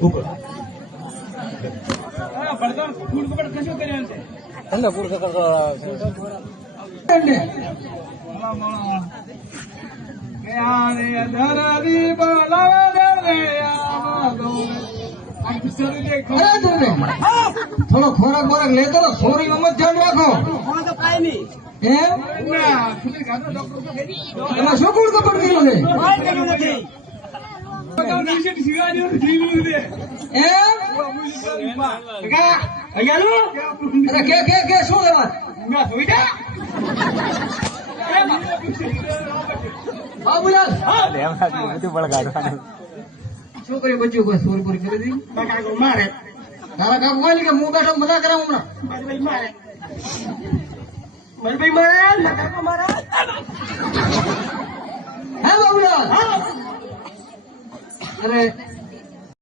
ઉપર ઠંડા પૂર કરતો થોડો ખોરાક બોરાક લેતો સોરી નો મત ધ્યાન રાખો એમાં શું કુળ કપડ કર્યું છે કે શું લેવા શું કર્યું બચ્યું કોઈ સોરી પૂરી કરી દી મારે તારા કામ હોય કે હું બેઠો મજા કરાવ હમણાં હે બાબુલાલ અરે